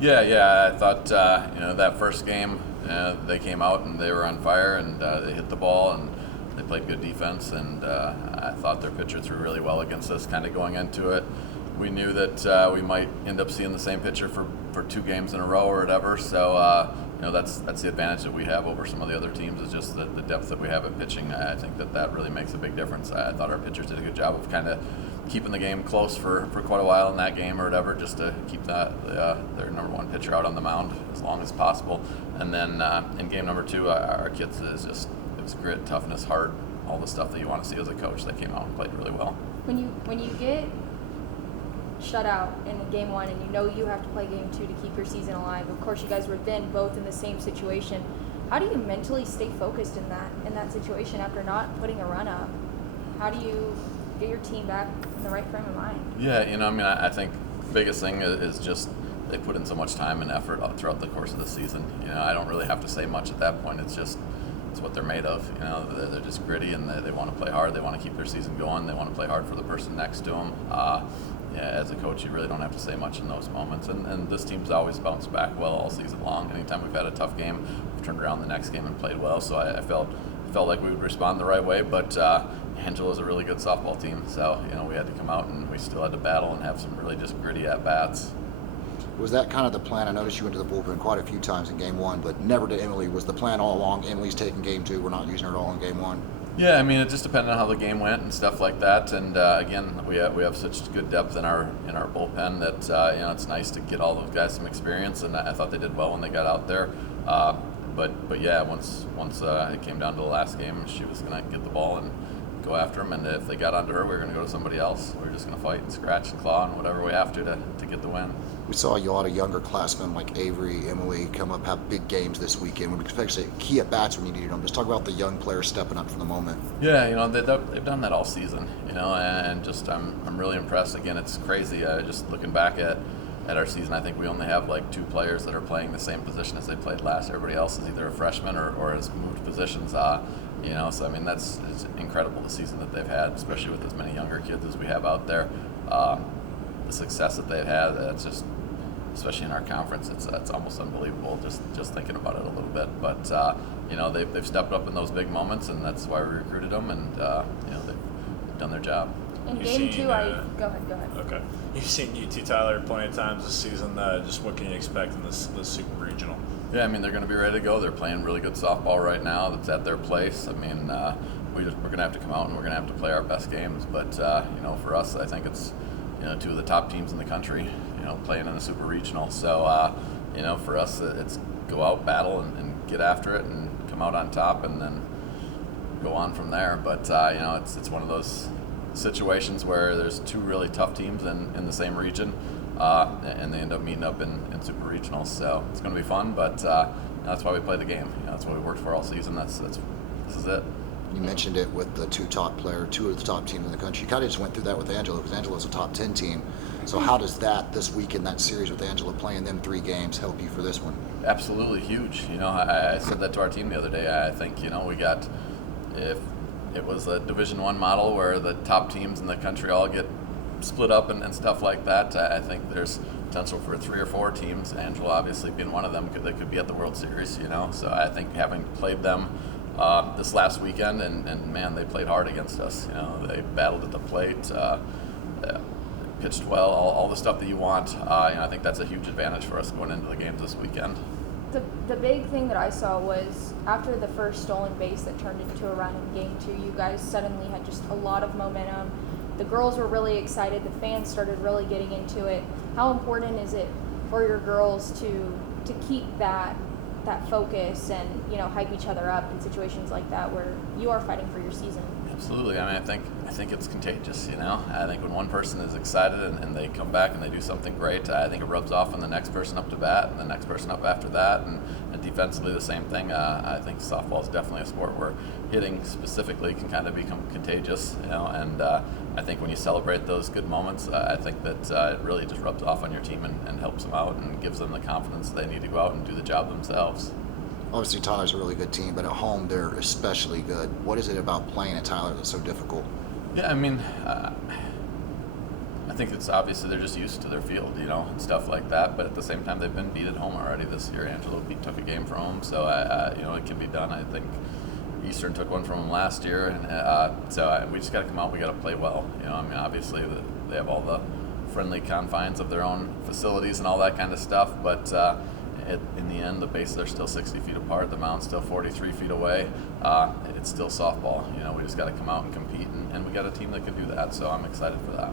Yeah. I thought that first game they came out and they were on fire and they hit the ball and they played good defense and I thought their pitcher threw really well against us. Kind of going into it, we knew that we might end up seeing the same pitcher for 2 games in a row or whatever. So that's the advantage that we have over some of the other teams is just the depth that we have at pitching. I think that really makes a big difference. I thought our pitchers did a good job of kind of keeping the game close for quite a while in that game or whatever, just to keep their number one pitcher out on the mound as long as possible. And then in game number 2, our kids it was grit, toughness, heart, all the stuff that you want to see as a coach. They came out and played really well. When you get shut out in game 1 and you know you have to play game 2 to keep your season alive. Of course, you guys were then both in the same situation. How do you mentally stay focused in that situation after not putting a run up? How do you get your team back in the right frame of mind? Yeah, I think the biggest thing is just they put in so much time and effort throughout the course of the season. I don't really have to say much at that point. It's what they're made of. They're just gritty and they want to play hard. They want to keep their season going. They want to play hard for the person next to them. As a coach, you really don't have to say much in those moments. And this team's always bounced back well all season long. Anytime we've had a tough game, we've turned around the next game and played well. So I felt like we would respond the right way. But Angela's a really good softball team. So, we had to come out and we still had to battle and have some really just gritty at-bats. Was that kind of the plan? I noticed you went to the bullpen quite a few times in game 1, but never to Emily. Was the plan all along, Emily's taking game 2, we're not using her at all in game 1? Yeah, it just depended on how the game went and stuff like that. And again, we have such good depth in our bullpen that it's nice to get all those guys some experience. And I thought they did well when they got out there. But yeah, once it came down to the last game, she was gonna get the ball and go after them. And if they got onto her, we were gonna go to somebody else. We were just gonna fight and scratch and claw and whatever we have to get the win. We saw a lot of younger classmen like Avery, Emily come up, have big games this weekend. We expect key at bats when you needed them. Just talk about the young players stepping up for the moment. Yeah, they've done that all season, and just I'm really impressed. Again, it's crazy. Just looking back at our season, I think we only have like 2 players that are playing the same position as they played last. Everybody else is either a freshman or has moved positions. So it's incredible the season that they've had, especially with as many younger kids as we have out there. The success that they've had, it's just, especially in our conference, it's almost unbelievable just thinking about it a little bit. But they've stepped up in those big moments, and that's why we recruited them, and they've done their job. In game 2, go ahead. Okay. You've seen UT Tyler plenty of times this season. Just what can you expect in this super regional? Yeah, they're going to be ready to go. They're playing really good softball right now. That's at their place. We're going to have to come out and we're going to have to play our best games. But for us, I think it's 2 of the top teams in the country, playing in a super regional. So for us, it's go out, battle, and get after it, and come out on top, and then go on from there. But it's one of those situations where there's 2 really tough teams in the same region. And they end up meeting up in super regionals. So it's going to be fun, but that's why we play the game. That's what we worked for all season. This is it. You mentioned it with the 2 of the top teams in the country. You kind of just went through that with Angela, because Angela's a top 10 team. So how does that, this weekend, that series with Angela playing them 3 games, help you for this one? Absolutely huge. I said that to our team the other day. I think, we got, if it was a Division I model where the top teams in the country all get split up and stuff like that, I think there's potential for 3 or 4 teams, Angela obviously being one of them, that could be at the World Series, So I think having played them this last weekend, and man, they played hard against us. They battled at the plate, pitched well, all the stuff that you want. I think that's a huge advantage for us going into the games this weekend. The big thing that I saw was after the first stolen base that turned into a run in game 2, you guys suddenly had just a lot of momentum. The girls were really excited. The fans started really getting into it. How important is it for your girls to keep that focus and hype each other up in situations like that where you are fighting for your season? Absolutely. I think it's contagious. I think when one person is excited and they come back and they do something great, I think it rubs off on the next person up to bat and the next person up after that, and defensively the same thing. I think softball is definitely a sport where hitting specifically can kind of become contagious. And I think when you celebrate those good moments, I think that it really just rubs off on your team and helps them out and gives them the confidence they need to go out and do the job themselves. Obviously, Tyler's a really good team, but at home they're especially good. What is it about playing at Tyler that's so difficult? Yeah, I think it's obviously they're just used to their field, and stuff like that. But at the same time, they've been beat at home already this year. Angelo took a game from home, so it can be done. I think Eastern took one from them last year, and so we just got to come out. We got to play well. Obviously they have all the friendly confines of their own facilities and all that kind of stuff, but in the end, the bases are still 60 feet apart. The mound's still 43 feet away. It's still softball. We just got to come out and compete, and we got a team that can do that. So I'm excited for that.